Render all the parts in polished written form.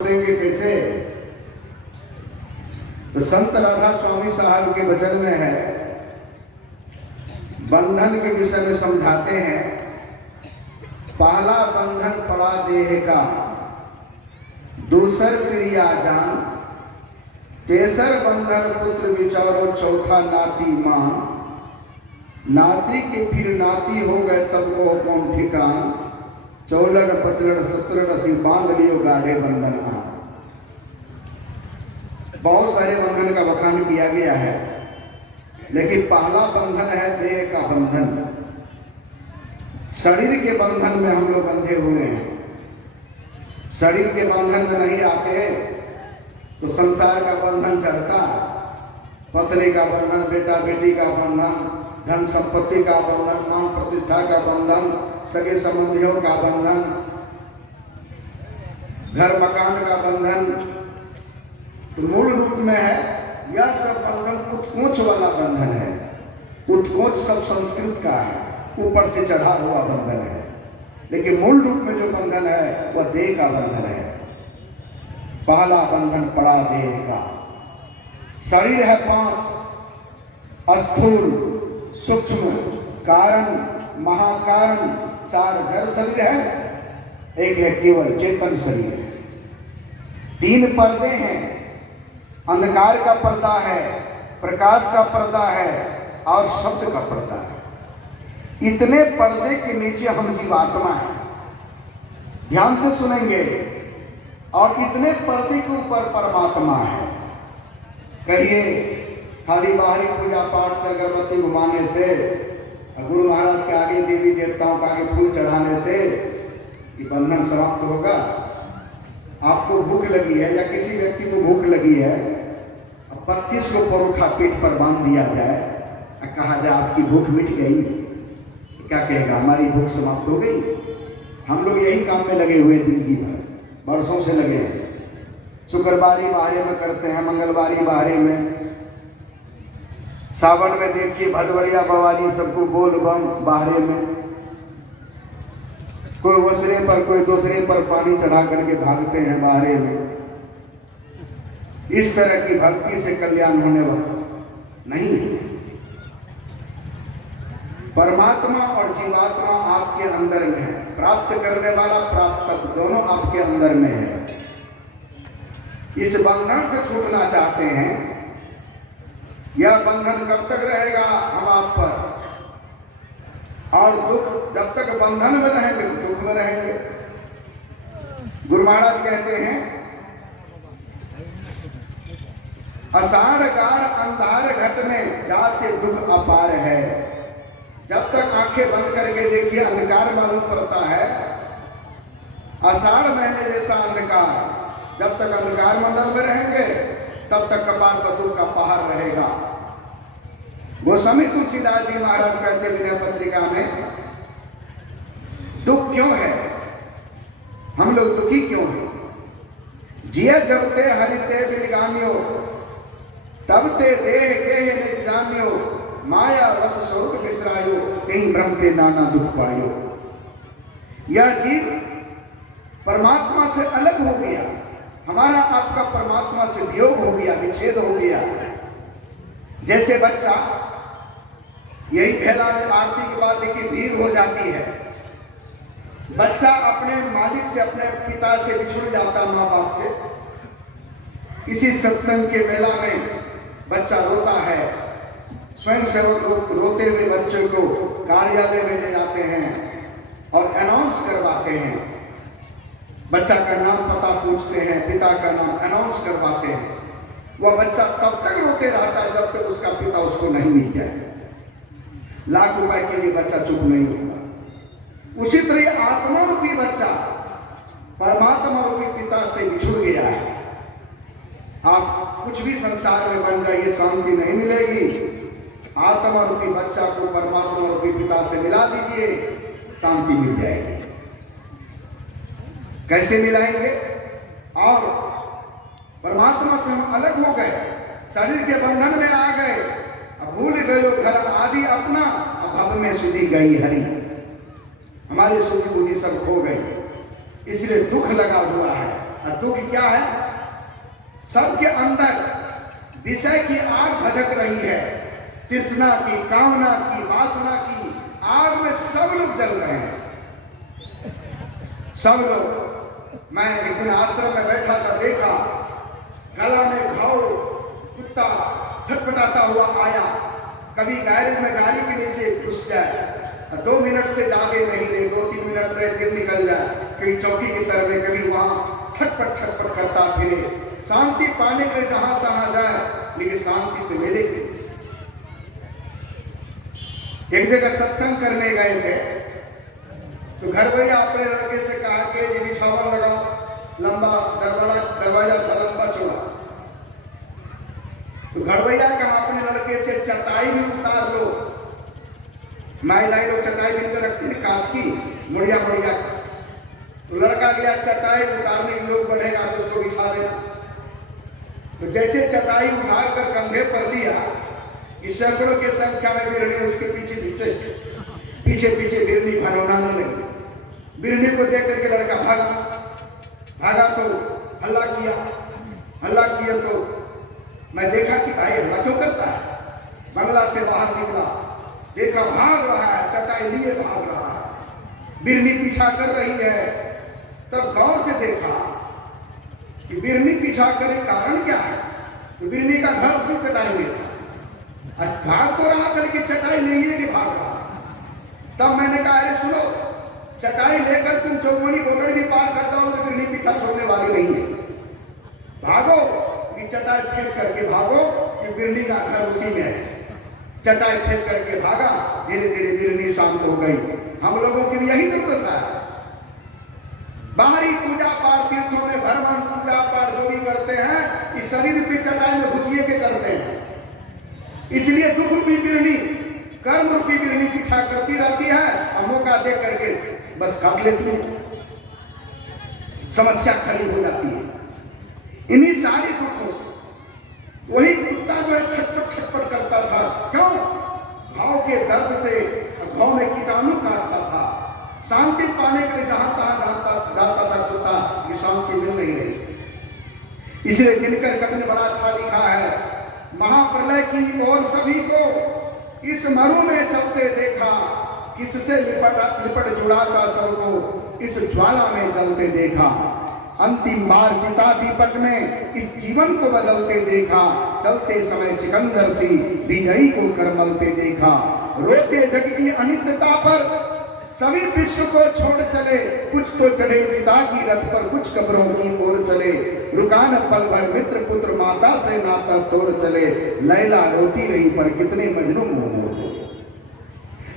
बोलेंगे कैसे? तो संत राधा स्वामी साहब के वचन में है, बंधन के विषय में समझाते हैं। पहला बंधन पड़ा देह का, दूसर क्रिया जान, तेसर बंधन पुत्र विचारो, चौथा नाती मान। नाती के फिर नाती हो गए तब को कौन ठिकान, चौलन पचलन सत्रन असी बांध लियो गाढ़े बंधन आ। बहुत सारे बंधन का बखान किया गया है, लेकिन पहला बंधन है देह का बंधन। शरीर के बंधन में हम लोग बंधे हुए हैं। शरीर के बंधन में नहीं आते तो संसार का बंधन चढ़ता, पत्नी का बंधन, बेटा बेटी का बंधन, धन संपत्ति का बंधन, मान प्रतिष्ठा का बंधन, सगे संबंधियों का बंधन, घर मकान का बंधन। तो मूल रूप में है यह सब बंधन उत्कोच वाला बंधन है। उत्कोच सब संस्कृत का है, ऊपर से चढ़ा हुआ बंधन है, लेकिन मूल रूप में जो बंधन है वह देह का बंधन है। पहला बंधन पड़ा देह का। शरीर है 5, स्थूल, सूक्ष्म, कारण, महाकारण, 4 जड़ शरीर है, एक है केवल चेतन शरीर। 3 पर्दे हैं, अंधकार का पर्दा है, प्रकाश का पर्दा है और शब्द का पर्दा है। इतने पर्दे के नीचे हम जीवात्मा हैं, ध्यान से सुनेंगे। और इतने पर्दे के ऊपर परमात्मा है। कहिए खाली बाहरी पूजा पाठ से, अगरबत्ती घुमाने से, गुरु महाराज के आगे, देवी देवताओं के आगे फूल चढ़ाने से ये बंधन समाप्त होगा? आपको भूख लगी है या किसी व्यक्ति को भूख लगी है, 25 को परोठा पेट पर बांध दिया जाए और कहा जाए आपकी भूख मिट गई, क्या कहेगा? हमारी भूख समाप्त हो गई। हम लोग यही काम में लगे हुए जिंदगी भर, वर्षों से लगे हैं। शुक्रवारी बाहरे में करते हैं, मंगलवारी बाहरे में, सावन में देखिए भदवड़िया बवाली सबको बोल बम बाहरे में, कोई वसरे पर कोई दूसरे पर पानी चढ़ा करके भागते हैं बाहरे में। इस तरह की भक्ति से कल्याण होने वाला नहीं है। परमात्मा और जीवात्मा आपके अंदर में है, प्राप्त करने वाला प्राप्तक दोनों आपके अंदर में है। इस बंधन से छूटना चाहते हैं, यह बंधन कब तक रहेगा हम आप पर? और दुख जब तक बंधन में रहेंगे तो दुख में रहेंगे। गुरु महाराज कहते हैं, अषाढ़ गाढ़ अंधार घट में जाते दुख अपार है। जब तक आंखें बंद करके देखिए अंधकार मालूम पड़ता है, आषाढ़ महीने जैसा अंधकार। जब तक अंधकार मंडल में रहेंगे तब तक कपाल पर दुख का पहाड़ रहेगा। गोस्वामी तुलसीदास जी महाराज कहते विनय पत्रिका में, दुख क्यों है, हम लोग दुखी क्यों हैं? जिया जब ते हरिते बिलगामियो, तब ते देह गेह निज जामियो, माया वश स्वरूप बिसरायो, तेहि भ्रम ते नाना दुख पायो। यह जीव परमात्मा से अलग हो गया, हमारा आपका परमात्मा से वियोग हो गया, विच्छेद हो गया। जैसे बच्चा, यही भेला में आरती के बाद देखिए भीड़ हो जाती है, बच्चा अपने मालिक से, अपने पिता से बिछुड़ जाता, माँ बाप से। इसी सत्संग के मेला में बच्चा रोता है, स्वयं सेवक रोते हुए बच्चे को कार्यालय में ले जाते हैं और अनाउंस करवाते हैं। बच्चा का नाम पता पूछते हैं, पिता का नाम अनाउंस करवाते हैं। वह बच्चा तब तक रोते रहता है जब तक उसका पिता उसको नहीं मिल जाए। लाख रुपए के लिए बच्चा चुप नहीं होगा। उसी तरह आत्मा रूपी बच्चा परमात्मा रूपी पिता से बिछुड़ गया है। आप कुछ भी संसार में बन जाइए, शांति नहीं मिलेगी। आत्मा रूपी बच्चा को परमात्मा रूपी पिता से मिला दीजिए, शांति मिल जाएगी। कैसे मिलाएंगे? और परमात्मा से हम अलग हो गए, शरीर के बंधन में आ गए, अब भूल गयो घर आदि अपना, अब भव में सुधी गई हरि। हमारी सुधी बुद्धि सब खो गई, इसलिए दुख लगा हुआ है। और दुख क्या है? सबके अंदर विषय की आग भड़क रही है, तृष्णा की, कामना की, वासना की आग में सब लोग जल रहे हैं, सब लोग। मैं एक दिन आश्रम में बैठा था, देखा गला में घाव, कुत्ता छटपटाता हुआ आया, कभी गैरेज में गाड़ी के नीचे घुस जाए, 2 मिनट से ज्यादा नहीं रहे, 2-3 मिनट रहे फिर निकल जाए, कभी चौकी की तरफ, कभी वहां छटपट छटपट करता फिरे। शांति पाने के लिए जहां तहां जाए, लेकिन शांति तो मिलेगी। एक जगह सत्संग करने गए थे, तो घर भैया अपने लड़के से कहा कि ये बिछावन लगाओ, लंबा दरवाजा था, लंबा चौड़ा। तो घर भैया कहा अपने लड़के से चटाई भी उतार लो, माई लोग चटाई बिनकर रखते हैं काश की, मुड़िया मुड़िया। तो लड़का गया चटाई उतारने, लोग बढ़ेगा तो उसको बिछा देना। तो जैसे चटाई उठार कर कंधे पर लिया, इस सैकड़ों की संख्या में बिरनी उसके पीछे पीछे पीछे बिरनी भनौनाने लगी। बिरनी को देख करके लड़का भागा तो हल्ला किया तो मैं देखा कि भाई हल्ला क्यों करता है। बंगला से बाहर निकला, देखा भाग रहा है, चटाई लिए भाग रहा है, बिरनी पीछा कर रही है। तब गौर से देखा कि बिरनी पीछा करे कारण क्या है, तो बिरनी का घर उसी चटाई में था। भाग तो रहा था लेकिन चटाई लिए कि भाग रहा। तब मैंने कहा अरे सुनो, चटाई लेकर तुम चौगुनी बोगड़ भी पार कर दो तो बिरनी पीछा छोड़ने वाली नहीं है, भागो कि चटाई फेंक करके भागो कि बिरनी का घर उसी में है। चटाई फेंक करके भागा, धीरे धीरे बिरनी शांत हो गई। हम लोगों की भी यही दुर्दशा है। बाहरी पूजा पाठ, तीर्थों में भ्रमण, पूजा पाठ जो भी करते हैं, इस शरीर पे चटाई में घुसिए के करते हैं। इसलिए दुख रूपी बिरनी, कर्म रूपी बिरनी पीछा करती रहती है और मौका देख करके बस काट लेती है, समस्या खड़ी हो जाती है इन्हीं सारे दुखों से। वही कुत्ता जो है छटपट छटपट करता था, क्यों? घाव के दर्द से, घाव में कीटाणु काटता था। शांति पाने के लिए जहां तहां जाता था कुत्ता, ये शांति मिल नहीं रही थी। इसलिए दिनकर कवि ने बड़ा अच्छा लिखा है, महाप्रलय की ओर सभी को इस मरु में चलते देखा, किससे लिपट जुड़ा था सबको इस ज्वाला में जलते देखा। अंतिम बार चिता दीपक में इस जीवन को बदलते देखा, चलते समय सिकंदर सी विजयी को करमलते देखा। रोते जग की अनित्यता पर सभी विश्व को छोड़ चले, कुछ तो चढ़े चिता की रथ पर, कुछ कब्रों की ओर चले। रुकान पल भर मित्र पुत्र माता से नाता तोड़ चले, लैला रोती रही पर कितने मजनू मोह चले।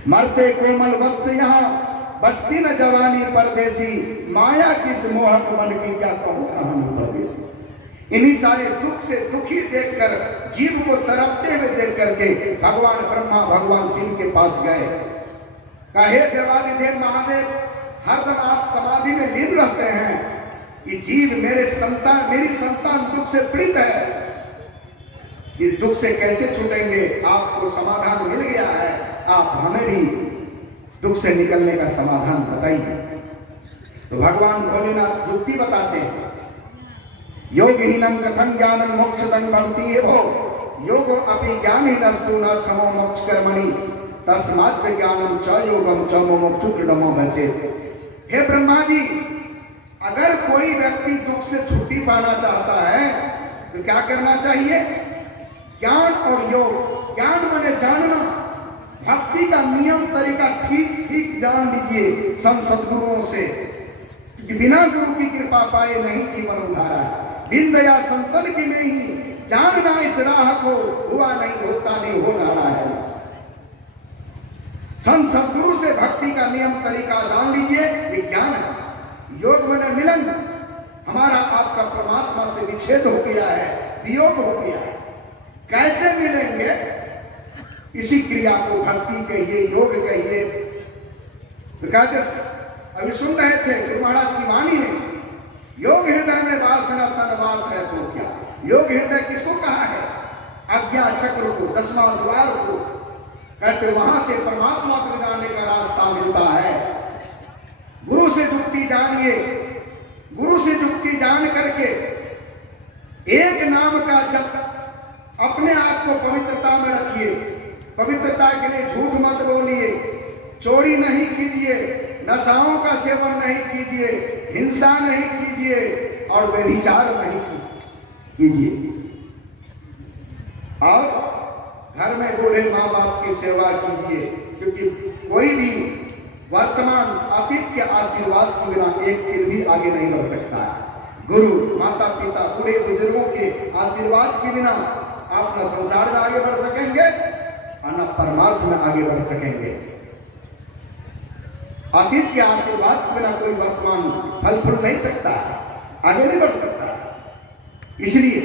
मरते कोमल वत्स यहाँ बचती न जवानी परदेसी, माया किस मोहक मन की क्या कहूं कहानी परदेसी। इन्हीं सारे दुख से दुखी देखकर, जीव को तड़पते हुए देख करके भगवान ब्रह्मा भगवान शिव के पास गए। कहे देवादिदेव महादेव, हरदम आप समाधि में लीन रहते हैं कि जीव मेरी संतान दुख से पीड़ित है, इस दुख से कैसे छूटेंगे? आपको समाधान मिल गया है, आप हमें भी दुख से निकलने का समाधान बताइए। तो भगवान भोलेनाथ युक्ति बताते हैं, योगहीनम कथं ज्ञानम मोक्षदं भवति एवो, योगो अपि ज्ञानहीनस्तु न क्षमो मोक्ष कर्मणि, तस्माच्च ज्ञानम च योगम च मोक्षु दृढ़मो वैसे। हे ब्रह्मा जी, अगर कोई व्यक्ति दुख से छुट्टी पाना चाहता है तो क्या करना चाहिए? ज्ञान और योग। ज्ञान माने जानना, भक्ति का नियम तरीका ठीक जान लीजिए संत सद्गुरुओं से, क्योंकि बिना गुरु की कृपा पाए नहीं जीवन उधारा। बिन दया संतन की नहीं, जानना इस राह को, हुआ नहीं होता नहीं हो नाड़ा है। संत सद्गुरु से भक्ति का नियम तरीका जान लीजिए, ये ज्ञान है। योग माने मिलन, हमारा आपका परमात्मा से विच्छेद हो गया है, वियोग हो गया है। कैसे मिलेंगे? इसी क्रिया को भक्ति कहिए, योग कहिए। तो कहते, अभी सुन रहे थे गुरु महाराज की वाणी में, योग हृदय में वासना तन वास है तो क्या। योग हृदय किसको कहा है? आज्ञा चक्र को, 10वां द्वार को। कहते वहां से परमात्मा तक जाने का रास्ता मिलता है। गुरु से जुक्ति जानिए, गुरु से जुक्ति जान करके एक नाम का जप, अपने आप को पवित्रता में रखिए। पवित्रता के लिए झूठ मत बोलिए, चोरी नहीं कीजिए, नशाओं का सेवन नहीं कीजिए, हिंसा नहीं कीजिए और व्यभिचार नहीं कीजिए। और घर में बूढ़े माँ बाप की सेवा कीजिए, क्योंकि कोई भी वर्तमान अतीत के आशीर्वाद के बिना एक तीर भी आगे नहीं बढ़ सकता है। गुरु, माता पिता, बूढ़े बुजुर्गों के आशीर्वाद के बिना आप न संसार में आगे बढ़ सकेंगे और न परमार्थ में आगे बढ़ सकेंगे। अतीत के आशीर्वाद के बिना कोई वर्तमान फल फूल नहीं सकता है, आगे नहीं बढ़ सकता है। इसलिए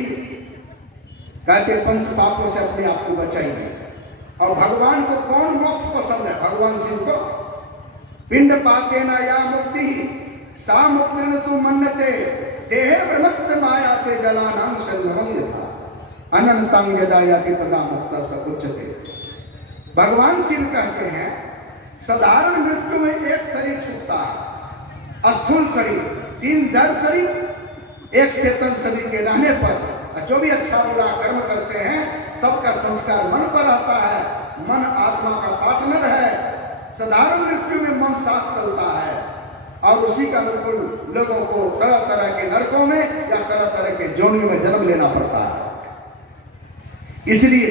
कहते पंच पापों से अपने आप को बचाइए। और भगवान को कौन मोक्ष पसंद है? भगवान शिव को पिंड पाते ना या मुक्ति सा मुक्ति तू मन्नते देहे ब्रह्मत्व मायाते जलानां संगमं यथा अनंतांग यदा याति तदा मुक्ता स उच्यते। भगवान शिव कहते हैं साधारण मृत्यु में एक शरीर छूटता है, स्थूल शरीर, 3 जड़ शरीर, एक चेतन शरीर के रहने पर जो भी अच्छा बुरा कर्म करते हैं सबका संस्कार मन पर आता है। मन आत्मा का पार्टनर है। साधारण मृत्यु में मन साथ चलता है और उसी का अनुकूल लोगों को तरह तरह के नरकों में या तरह तरह के जोनियों में जन्म लेना पड़ता है। इसलिए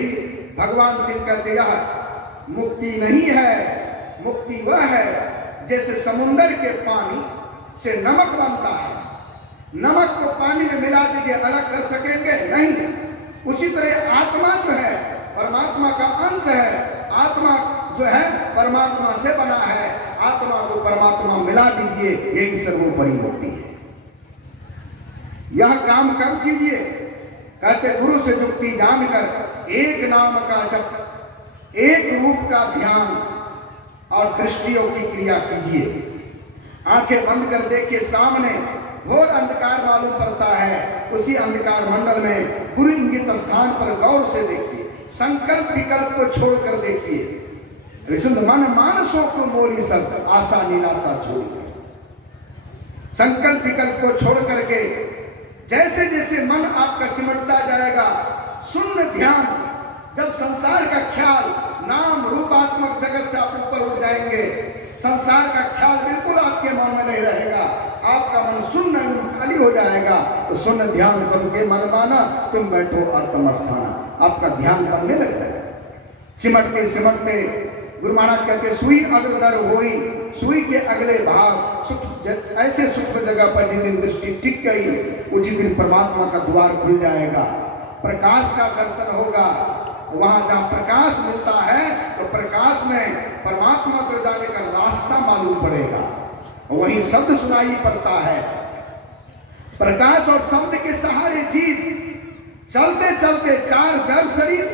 भगवान शिव कहते यह मुक्ति नहीं है। मुक्ति वह है जैसे समुद्र के पानी से नमक बनता है। नमक को पानी में मिला दीजिए, अलग कर सकेंगे? नहीं। उसी तरह आत्मा जो है परमात्मा का अंश है। आत्मा जो है परमात्मा से बना है। आत्मा को परमात्मा मिला दीजिए, यही सर्वोपरि मुक्ति है। यह काम कब कीजिए? कहते गुरु से जुक्ति जानकर एक नाम का जप, एक रूप का ध्यान और दृष्टियों की क्रिया कीजिए। आंखें बंद कर देखिए, सामने घोर अंधकार मालूम पड़ता है। उसी अंधकार मंडल में गुरु इंगित स्थान पर गौर से देखिए। संकल्प विकल्प को छोड़कर देखिए। सुंदर मन मानसों को मोरी सब आशा निराशा छोड़िए। संकल्प विकल्प को छोड़ करके जैसे जैसे मन आपका सिमटता जाएगा, शून्य ध्यान, जब संसार का ख्याल, नाम रूपात्मक जगत से आप ऊपर उठ जाएंगे, संसार का ख्याल बिल्कुल आपके मन में नहीं रहेगा। आपका मन शून्य खाली हो जाएगा। तो शून्य ध्यान सबके मन माना, तुम बैठो आत्मस्थाना। आपका ध्यान बनने लग जाएगा। सिमटते सिमटते गुरु महाराज कहते सुई अग्रदर होई, सुई के अगले भाग सुख, ऐसे सूक्ष्म जगह पर जिस दिन दृष्टि टिक गई उसी दिन परमात्मा का द्वार खुल जाएगा। प्रकाश का दर्शन होगा। वहां जहां प्रकाश मिलता है तो प्रकाश में परमात्मा को जाने का रास्ता मालूम पड़ेगा। वही शब्द सुनाई पड़ता है। प्रकाश और शब्द के सहारे जीव चलते चलते 4 जड़ शरीर,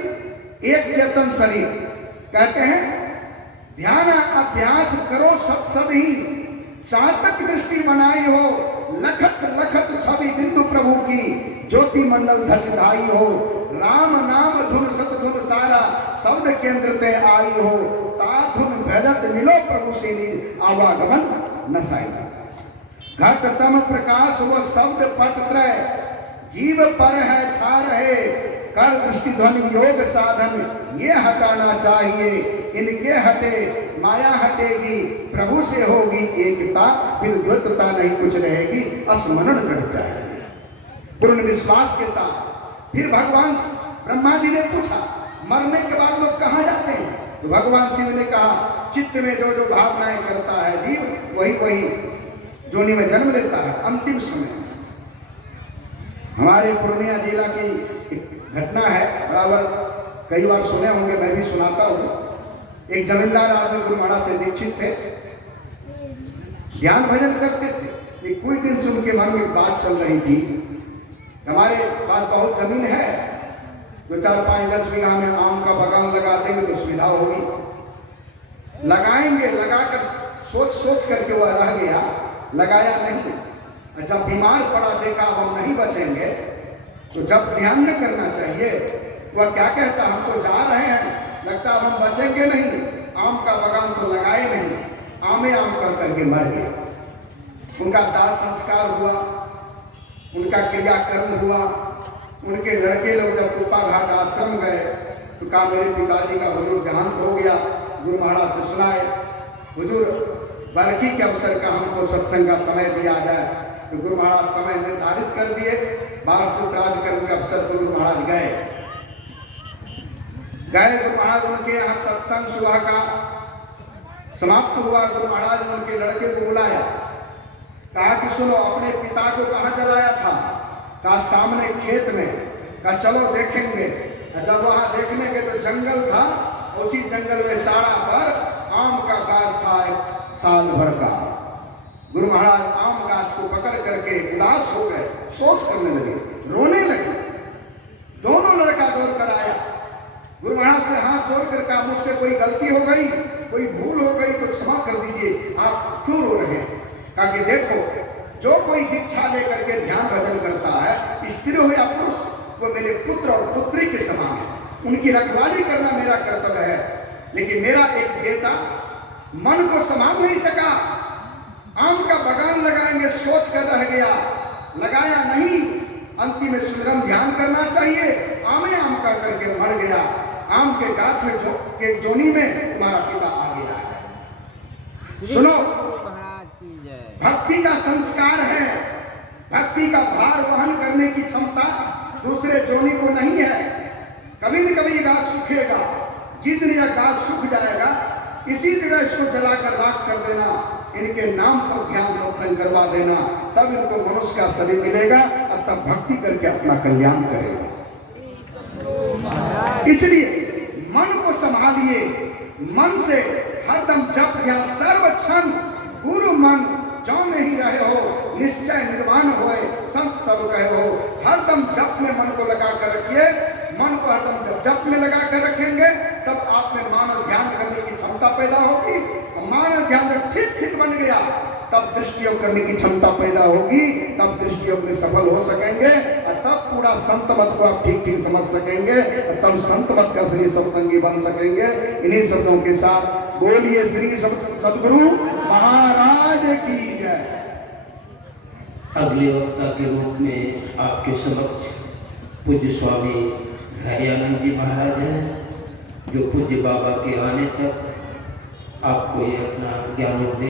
एक चेतन शरीर। कहते हैं ध्यान अभ्यास करो सत सद ही, चातक दृष्टि बनाई हो, लखत लखत छवि बिंदु प्रभु की, ज्योति मंडल धचधाई हो, राम नाम धुन सत धुन सारा, शब्द केंद्र ते आई हो, ता धुन भजत मिलो प्रभु से निज आवागमन नसाई। घट तम प्रकाश वो शब्द पट त्रय, जीव पर है छा रहे, कर दृष्टि ध्वनि योग साधन ये हटाना चाहिए। इनके हटे माया हटेगी, प्रभु से होगी एकता, फिर द्वैतता नहीं कुछ रहेगी, स्मरण कट जाएगी पूर्ण विश्वास के साथ। फिर भगवान ब्रह्मा जी ने पूछा मरने के बाद लोग कहाँ जाते हैं? तो भगवान शिव ने कहा चित्त में जो जो भावनाएं करता है जीव, वही वही जोनी में जन्म लेता है अंतिम समय। हमारे पूर्णिया जिला की घटना है, बराबर कई बार सुने होंगे, मैं भी सुनाता हूँ। एक जमींदार आदमी गुरु महाराज से दीक्षित थे, ध्यान भजन करते थे। एक कुछ दिन से उनके मन में बात चल रही थी, हमारे पास बहुत जमीन है, 2, 4, 5, 10 बीघा में आम का बागान लगा देंगे तो सुविधा होगी। लगाएंगे, लगाकर सोच सोच करके वह रह गया, लगाया नहीं। जब बीमार पड़ा, देखा अब हम नहीं बचेंगे, तो जब ध्यान न करना चाहिए, वह क्या कहता हम तो जा रहे हैं, लगता अब हम बचेंगे नहीं, आम का बागान तो लगाए नहीं, आमे आम कह करके मर गया। उनका दाह संस्कार हुआ, उनका क्रियाकर्म हुआ। उनके लड़के लोग जब कुप्पा घाट आश्रम गए तो कहा मेरे पिताजी का हुजूर देहांत हो गया। गुरु महाराज से सुनाए, हुजूर बरखी के अवसर का हमको सत्संग का समय दिया जाए। तो गुरु महाराज समय निर्धारित कर दिए। वार्षिक श्राद्ध करने के अवसर पर गुरु महाराज गए। गुरु महाराज उनके यहाँ सत्संग सुबह का समाप्त हुआ। गुरु महाराज ने उनके लड़के को बुलाया, कहा कि सुनो अपने पिता को कहाँ जलाया था? कहा सामने खेत में। कहा चलो देखेंगे। जब वहां देखने गए तो जंगल था, उसी जंगल में साड़ा पर आम का गाछ था एक साल भर का। गुरु महाराज आम गाछ को पकड़ करके उदास हो गए, सोच करने लगे, रोने लगे। दोनों लड़का दौड़ कर आया, गुरु महाराज से हाथ जोड़ कर कहा मुझसे कोई गलती हो गई, कोई भूल हो गई तो क्षमा कर दीजिए, आप क्यों रो रहे हैं? कहा कि देखो जो कोई दीक्षा लेकर के ध्यान भजन करता है, स्त्री हो या पुरुष, वो मेरे पुत्र और पुत्री के समान है। उनकी रखवाली करना मेरा कर्तव्य है। लेकिन मेरा एक बेटा मन को संभाल नहीं सका, आम का बागान लगाएंगे सोच कर रह गया, लगाया नहीं। अंतिम में सुमिरन ध्यान करना चाहिए, आमे आम का करके मर गया। आम के गाछ में के जोनी में तुम्हारा पिता आ गया है। सुनो, भक्ति का संस्कार है, भक्ति का भार वहन करने की क्षमता दूसरे जोनी को नहीं है। कभी न कभी गाछ सूखेगा, जिस दिन यह गाछ सूख जाएगा इसी तरह इसको जलाकर राख कर देना, इनके नाम पर ध्यान सत्संग करवा देना, तब इनको मनुष्य का शरीर मिलेगा और तब भक्ति करके अपना कल्याण करेगा। इसलिए मन को संभालिए, मन से हरदम जप ध्यान सर्व क्षण गुरु मन जो में ही रहे हो, निश्चय निर्वाण होए संत सब कहे हो। हरदम जप में मन को लगा कर रखिए। मन को हरदम जब जप में लगा कर रखेंगे तब आप में मानव ध्यान करने की क्षमता पैदा होगी। मानव ध्यान जब ठीक ठीक बन गया तब दृष्टि योग करने की क्षमता पैदा होगी, तब दृष्टि योग में सफल हो सकेंगे और तब पूरा संत मत को आप ठीक ठीक समझ सकेंगे और तब संत मत का श्री सत्संगी बन सकेंगे। इन्हीं शब्दों के साथ बोलिए श्री सदगुरु महाराज की जय। अगले वक्ता के रूप में आपके समक्ष पूज्य स्वामी हरियानंद जी महाराज हैं, जो पूज्य बाबा के आने तक आपको ये अपना ज्ञान